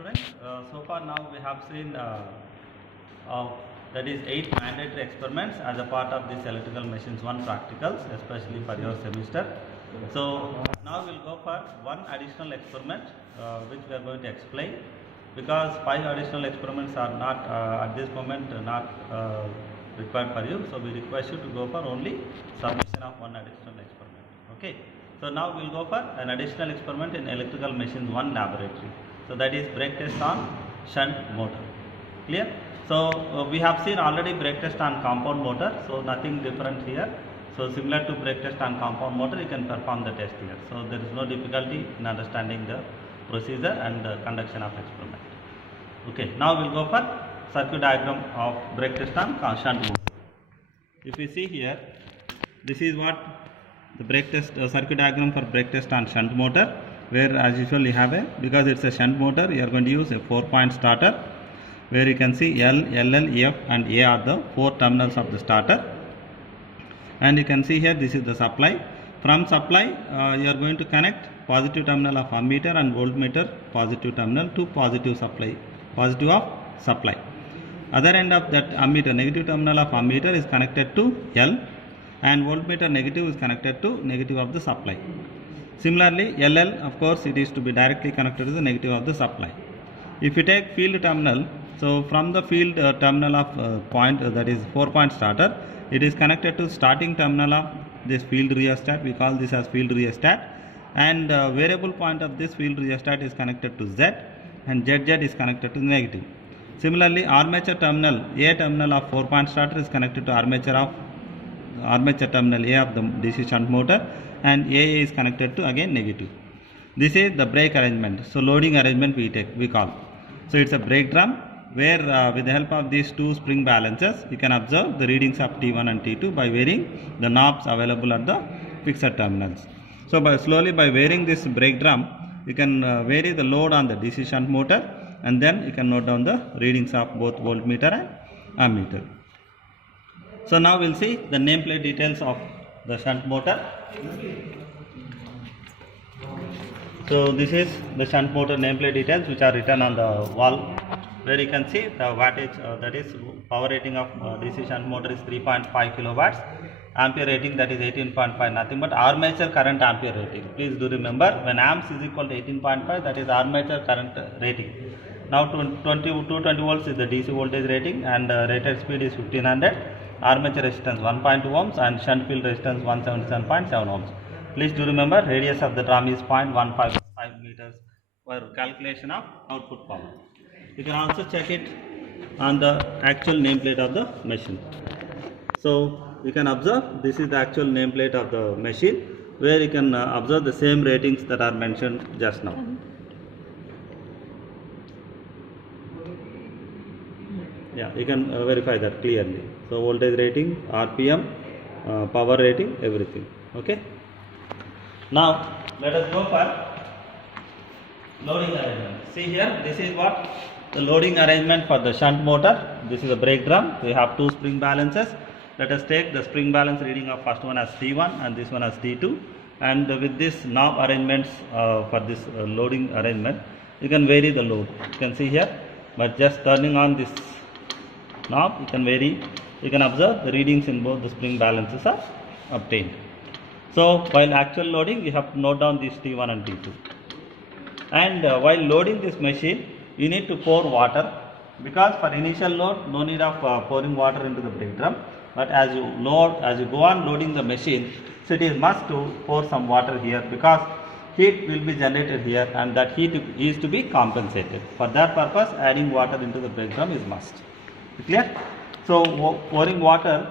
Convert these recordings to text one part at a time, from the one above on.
students. So far now we have seen that is 8 mandatory experiments as a part of this electrical machines 1 practicals, especially for your semester. So now we'll go for one additional experiment which we are going to explain, because 5 additional experiments are not at this moment not required for you. So we request you to go for only submission of one additional experiment. Okay. So now we will go for an additional experiment in electrical machines 1 laboratory. So that is brake test on shunt motor. Clear? So we have seen already brake test on compound motor. So nothing different here. So similar to brake test on compound motor, you can perform the test here. So there is no difficulty in understanding the procedure and the conduction of experiment. Okay. Now we will go for circuit diagram of brake test on shunt motor. If you see here, this is what the brake test circuit diagram for brake test on shunt motor, where as usual you have because it's a shunt motor, you are going to use a 4-point starter, where you can see L, LL, F and A are the 4 terminals of the starter. And you can see here this is the supply. From supply you are going to connect positive terminal of ammeter and voltmeter positive terminal to positive of supply. Other end of that ammeter, negative terminal of ammeter is connected to L, and voltmeter negative is connected to negative of the supply. Similarly, LL, of course, it is to be directly connected to the negative of the supply. If you take field terminal, so from the field terminal of point that is 4-point starter, it is connected to starting terminal of this field rheostat. We call this as field rheostat, and variable point of this field rheostat is connected to Z, and ZZ is connected to negative. Similarly, armature terminal, A terminal of 4-point starter is connected to armature terminal A of the DC shunt motor, and AA is connected to again negative. This is the brake arrangement. So loading arrangement we call. So it's a brake drum where with the help of these 2 spring balancers you can observe the readings of T1 and T2 by varying the knobs available at the fixed terminals. So by varying this brake drum, you can vary the load on the DC shunt motor, and then you can note down the readings of both voltmeter and ammeter. So now we will see the nameplate details of the shunt motor. So this is the shunt motor nameplate details which are written on the wall, where you can see the wattage, that is power rating of DC shunt motor is 3.5 kilowatts, ampere rating that is 18.5, nothing but armature current ampere rating. Please do remember, when amps is equal to 18.5, that is armature current rating. Now 220 volts is the DC voltage rating, and rated speed is 1500. Armature resistance 1.2 ohms and shunt field resistance 177.7 ohms. Please do remember, radius of the drum is 0.155 meters for calculation of output power. You can also check it on the actual nameplate of the machine. So you can observe this is the actual nameplate of the machine, where you can observe the same ratings that are mentioned just now. Yeah, you can verify that clearly. So voltage rating, RPM, power rating, everything. Okay. Now let us go for loading arrangement. See here, this is what the loading arrangement for the shunt motor. This is a brake drum. We have 2 spring balances. Let us take the spring balance reading of first one as T1 and this one as T2. And with this knob arrangements for this loading arrangement, you can vary the load. You can see here, but just turning on this knob, you can vary. You can observe the readings in both the spring balances are obtained. So while actual loading, you have to note down these T1 and T2. And while loading this machine, you need to pour water, because for initial load, no need of pouring water into the brake drum. But as you go on loading the machine, so it is must to pour some water here, because heat will be generated here, and that heat is to be compensated. For that purpose, adding water into the brake drum is must. Clear? So pouring water,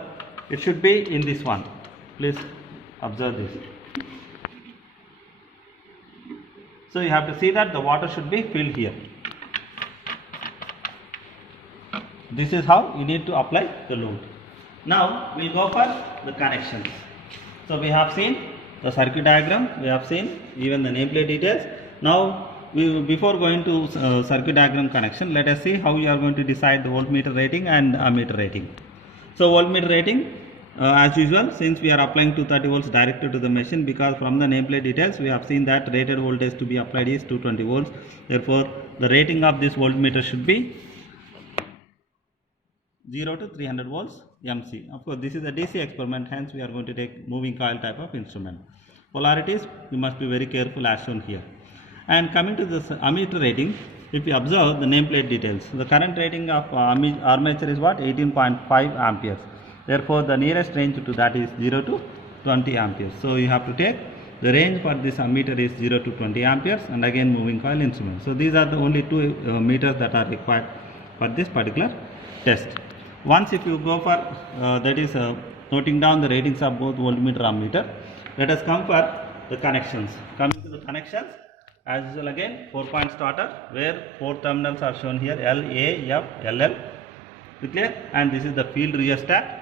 it should be in this one. Please observe this. So you have to see that the water should be filled here. This is how you need to apply the load. Now we will go for the connections. So we have seen the circuit diagram, we have seen even the nameplate details. Now before going to circuit diagram connection, let us see how you are going to decide the voltmeter rating and ammeter rating. So voltmeter rating, as usual, since we are applying 230 volts directly to the machine, because from the nameplate details we have seen that rated voltage to be applied is 220 volts. Therefore, the rating of this voltmeter should be 0 to 300 volts MC. Of course, this is a DC experiment, hence we are going to take moving coil type of instrument. Polarities, you must be very careful as shown here. And coming to this ammeter rating, if you observe the nameplate details, the current rating of armature is what? 18.5 amperes. Therefore, the nearest range to that is 0 to 20 amperes. So, you have to take the range for this ammeter is 0 to 20 amperes, and again moving coil instrument. So, these are the only two meters that are required for this particular test. Once if you go for noting down the ratings of both voltmeter and ammeter, let us come for the connections. Coming to the connections, as usual again 4-point starter, where 4 terminals are shown here, L, A, F, LL, clear, and this is the field rheostat.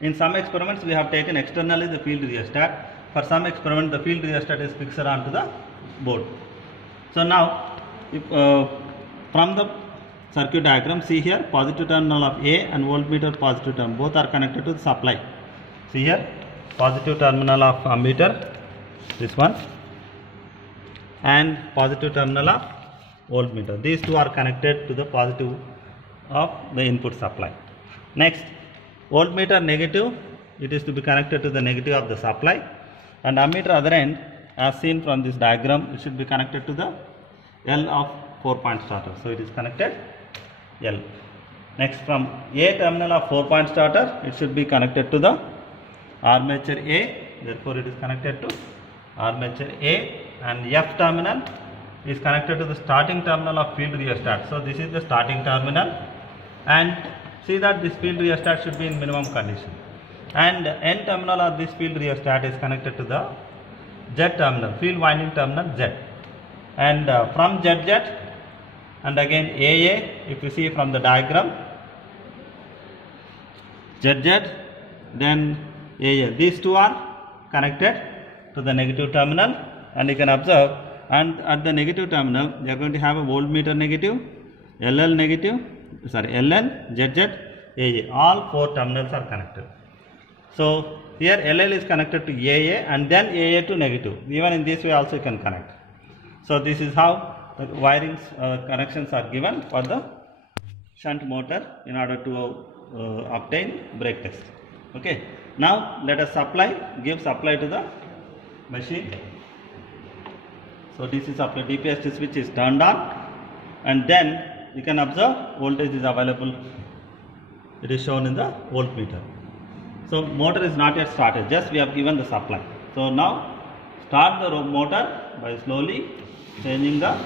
In some experiments we have taken externally the field rheostat. For some experiments the field rheostat is fixed onto the board. So now if, from the circuit diagram, see here positive terminal of A and voltmeter positive terminal, both are connected to the supply. See here positive terminal of ammeter, this one, and positive terminal of voltmeter. These two are connected to the positive of the input supply. Next, voltmeter negative, it is to be connected to the negative of the supply, and ammeter other end, as seen from this diagram, it should be connected to the L of 4-point starter. So it is connected L. Next, from A terminal of 4-point starter, it should be connected to the armature A. Therefore, it is connected to armature A, and F terminal is connected to the starting terminal of field rheostat. So this is the starting terminal, and see that this field rheostat should be in minimum condition, and N terminal of this field rheostat is connected to the Z terminal, field winding terminal Z, and from ZZ and again AA, if you see from the diagram, ZZ then AA, these two are connected to the negative terminal, and you can observe, and at the negative terminal they are going to have a voltmeter negative, LL negative, LL, ZZ, AA, all 4 terminals are connected. So here LL is connected to AA and then AA to negative. Even in this way also you can connect. So this is how the wirings connections are given for the shunt motor in order to obtain brake test. Okay. Now let us give supply to the machine. So DC supply, DPST switch is turned on, and then you can observe voltage is available. It is shown in the voltmeter. So motor is not yet started, just we have given the supply. So now start the motor by slowly changing the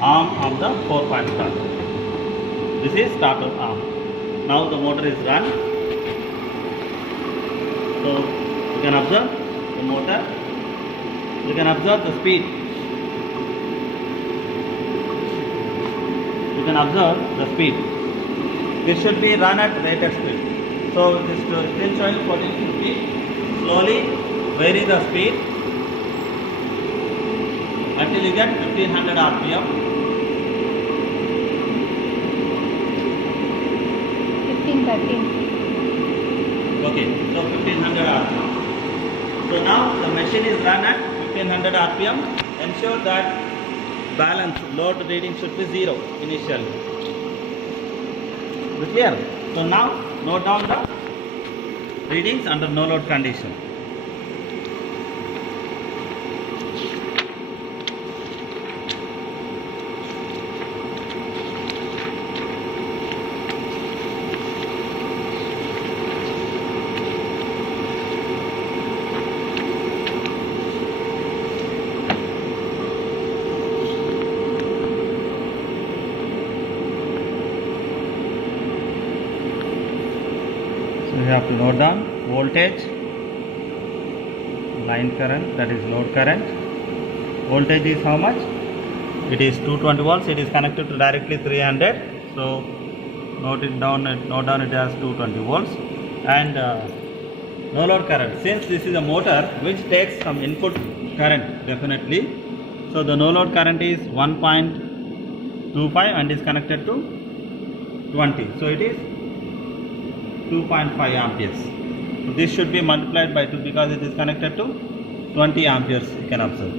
arm of the 4-point starter. This is starter arm. Now the motor is run. So you can observe the motor. You can observe the speed. You can observe the speed. This should be run at rated speed. So it is still showing 1450. Slowly vary the speed until you get 1500 RPM. 1513. Okay, so 1500 RPM. So now the machine is run at 1500 RPM. Ensure that balance load reading should be 0 initially. Is it clear? So now note down the readings under no load condition. You have to note down voltage, line current, that is load current. Voltage is how much? It is 220 volts. It is connected to directly 300. So note down it as 220 volts. And no load current. Since this is a motor which takes some input current definitely. So the no load current is 1.25 and is connected to 20. So it is 2.5 amperes. This should be multiplied by 2 because it is connected to 20 amperes, you can observe.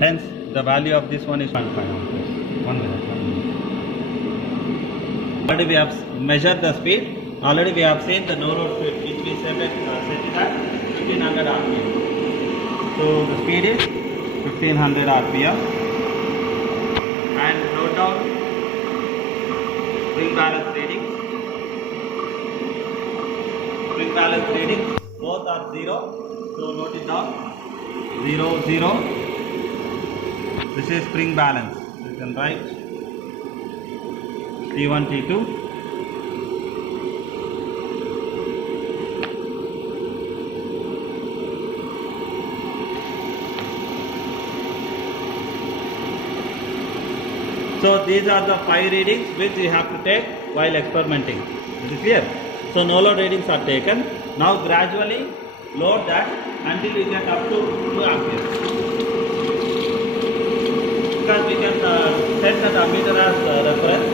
Hence, the value of this one is 0.5 amperes. 1 minute. Already we have measured the speed. Already we have seen the no load speed, which we set it at 1500 rpm. So the speed is 1500 rpm. And note down spring balance readings. Spring balance readings, both are 0. So note it down. 0, 0. This is spring balance. You can write T1, T2. So these are the 5 readings which you have to take while experimenting. Is it clear? So no load readings are taken. Now gradually load that until you get up to 2 amperes. Because we can set that ammeter as reference.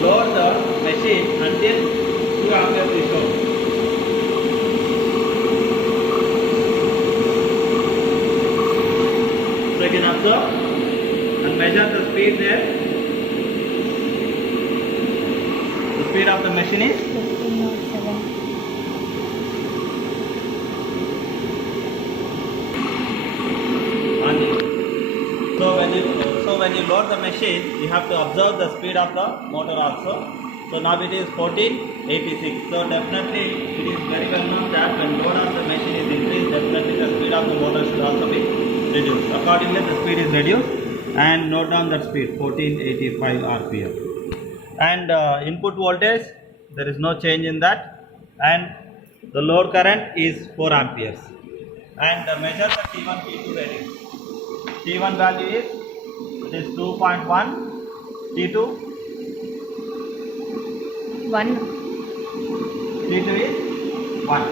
Load the machine until 2 amperes is shown. So you can observe and measure the speed there. The speed of the machine is 1507. So when you load the machine, you have to observe the speed of the motor also. So now it is 1486. So definitely it is very well known that when load of the machine is increased, definitely the speed of the motor should also be reduced. Accordingly, the speed is reduced, and note down that speed 1485 rpm. And input voltage, there is no change in that, and the load current is 4 amperes. And measure the T1, T2 rating. T1 value is, it is 2.1, T2 1. T2 is 1.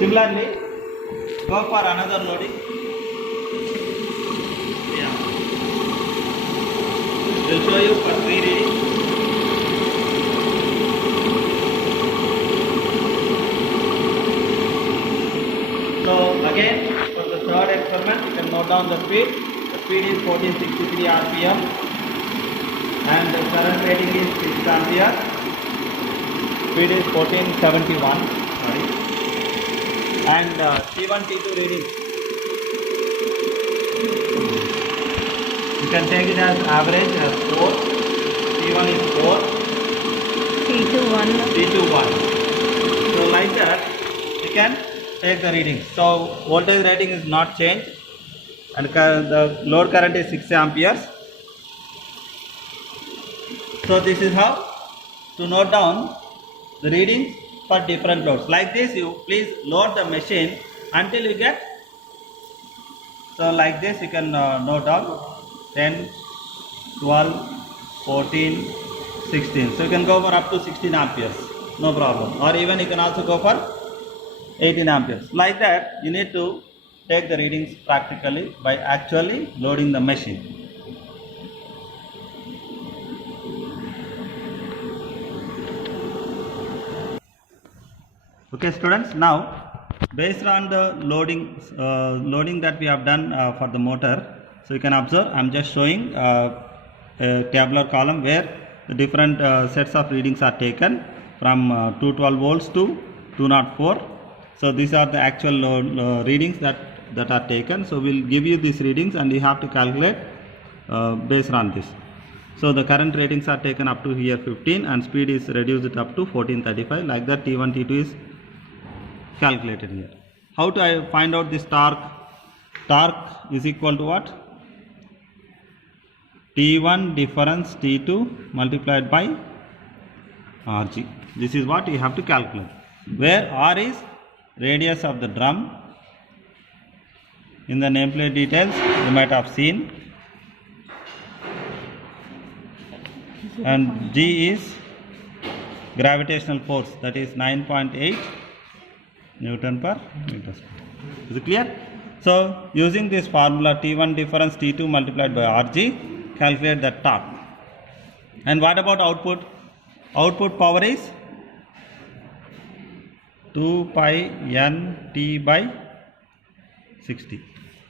Similarly, go for another loading. Yeah. We'll show you for 3 readings. So again, for the third experiment, you can note down the speed. The speed is 1463 rpm, and the current rating is 6 ampere. Speed is 1471. Sorry. And T1, T2 reading. You can take it as average as 4. T1 is 4. T2 1. T2 1. So like that, you can take the reading. So voltage rating is not changed, and the load current is 6 amperes. So this is how to note down the readings for different loads. Like this, you please load the machine until you get. So like this, you can note down 10, 12, 14, 16. So you can go for up to 16 amperes, no problem. Or even you can also go for 18 amperes. Like that, you need to take the readings practically by actually loading the machine. Okay students, now based on the loading that we have done for the motor, so you can observe I am just showing a tabular column where the different sets of readings are taken from 212 volts to 204. So these are the actual load readings that are taken. So we'll give you these readings and you have to calculate based on this. So the current ratings are taken up to here 15 and speed is reduced up to 1435. Like that, T1, T2 is calculated here. How do I find out this torque? Torque is equal to what? T1 difference T2 multiplied by Rg. This is what you have to calculate, where R is radius of the drum. In the nameplate details you might have seen, and G is gravitational force, that is 9.8 Newton per meter square. Is it clear? So using this formula T1 difference T2 multiplied by Rg, calculate the torque. And what about output? Output power is 2 pi nt by 60.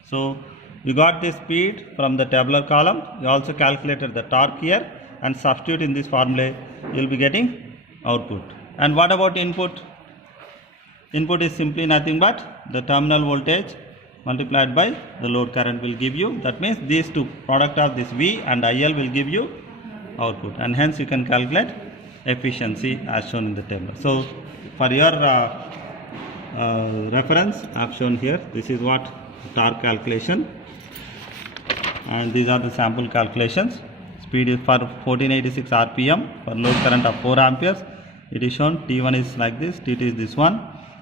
So you got the speed from the tabular column. You also calculated the torque here and substitute in this formula. You will be getting output. And what about input? Input is simply nothing but the terminal voltage multiplied by the load current will give you. That means these two, product of this V and IL will give you output, and hence you can calculate efficiency as shown in the table. So for your reference, I have shown here, this is what torque calculation, and these are the sample calculations. Speed is for 1486 rpm for load current of 4 amperes. It is shown T1 is like this, T2 is this one,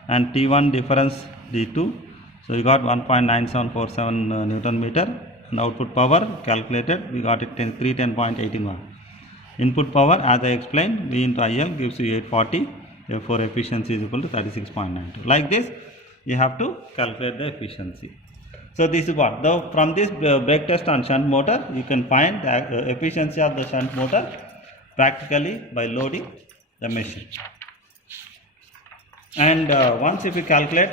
and T1 difference D2. So you got 1.9747 Newton meter, and output power calculated, we got it 310.81. Input power, as I explained, V into IL gives you 840, therefore efficiency is equal to 36.92. Like this, you have to calculate the efficiency. So this is what, though from this brake test on shunt motor, you can find the efficiency of the shunt motor practically by loading the machine. And once if you calculate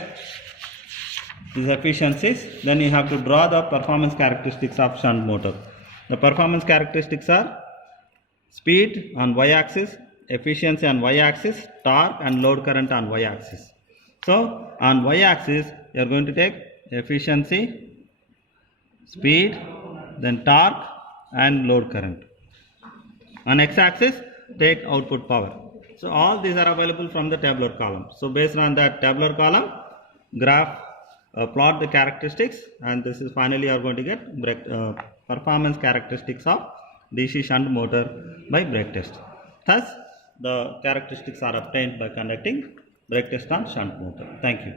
these efficiencies, then you have to draw the performance characteristics of shunt motor. The performance characteristics are speed on y-axis, efficiency on y-axis, torque and load current on y-axis. So on y-axis, you are going to take efficiency, speed, then torque and load current. On x-axis, take output power. So all these are available from the tabular column. So based on that tabular column, graph, plot the characteristics, and this is finally you are going to get performance characteristics of DC shunt motor by brake test. Thus, the characteristics are obtained by conducting brake test on shunt motor. Thank you.